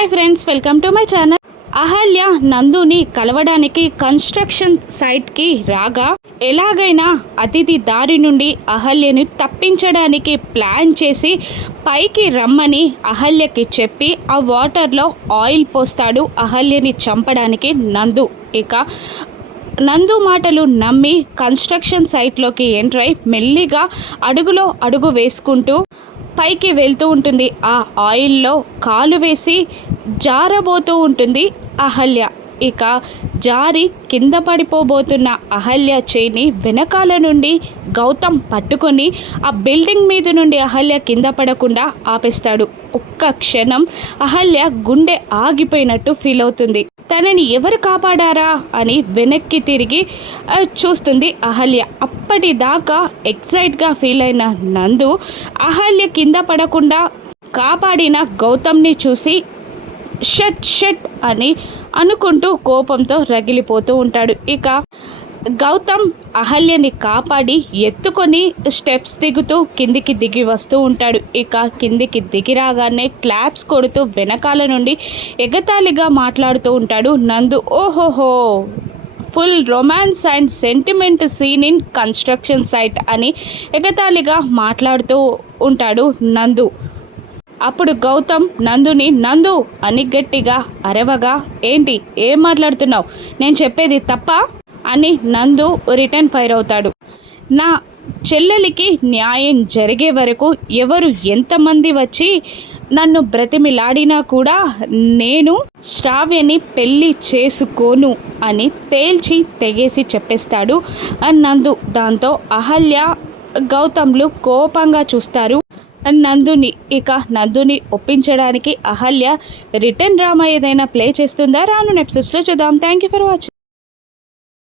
Hi friends welcome to my channel. Ahalya నందుని కలవడానికి construction సైట్కి రాగా ఎలాగైనా అతిథి దారి నుండి అహల్యను తప్పించడానికి ప్లాన్ చేసి పైకి రమ్మని అహల్యకి చెప్పి ఆ వాటర్లో ఆయిల్ పోస్తాడు అహల్యని చంపడానికి నందు. ఇక నందు మాటలు నమ్మి కన్స్ట్రక్షన్ సైట్లోకి ఎంటర్ అయి మెల్లిగా అడుగులో అడుగు వేసుకుంటూ పైకి వెళ్తూ ఉంటుంది. ఆ ఆయిల్లో కాలు వేసి జారబోతూ ఉంటుంది అహల్య. ఇక జారి కింద పడిపోబోతున్న అహల్య చేయిని వెనకాల నుండి గౌతమ్ పట్టుకొని ఆ బిల్డింగ్ మీద నుండి అహల్య కింద పడకుండా ఆపేస్తాడు. ఒక్క క్షణం అహల్య గుండె ఆగిపోయినట్టు ఫీల్ అవుతుంది. తనని ఎవరు కాపాడారా అని వెనక్కి తిరిగి చూస్తుంది అహల్య. అప్పటిదాకా ఎక్సైట్గా ఫీల్ అయిన నందు అహల్య కింద పడకుండా కాపాడిన గౌతమ్ని చూసి షట్ షట్ అని అనుకుంటూ కోపంతో రగిలిపోతూ ఉంటాడు. ఇక గౌతమ్ అహల్యని కాపాడి ఎత్తుకొని స్టెప్స్ దిగుతూ కిందికి దిగి వస్తూ ఉంటాడు. ఇక కిందికి దిగి రాగానే క్లాప్స్ కొడుతూ వెనకాల నుండి ఎగతాళిగా మాట్లాడుతూ ఉంటాడు నందు. ఓహోహో! Full romance and sentiment scene in construction site అని ఎగతాళిగా మాట్లాడుతూ ఉంటాడు నందు. అప్పుడు గౌతమ్ నందుని నందు అని గట్టిగా అరవగా ఏంటి? ఏం మాట్లాడుతున్నావు? నేను చెప్పేది తప్ప? అని నందు రిటర్న్ ఫైర్ అవుతాడు. నా చెల్లెలికి న్యాయం జరిగే వరకు ఎవరు ఎంతమంది వచ్చి నన్ను బ్రతిమిలాడినా కూడా నేను శ్రావ్యని పెళ్ళి చేసుకోను అని తేల్చి తెగేసి చెప్పేస్తాడు. నందు దాంతో అహల్య గౌతమ్లు కోపంగా చూస్తారు. నందుని ఇక నందుని ఒప్పించడానికి అహల్య రిటర్న్ డ్రామా ఏదైనా ప్లే చేస్తుందా? రాను నెప్సెస్లో చూద్దాం. Thank you for watching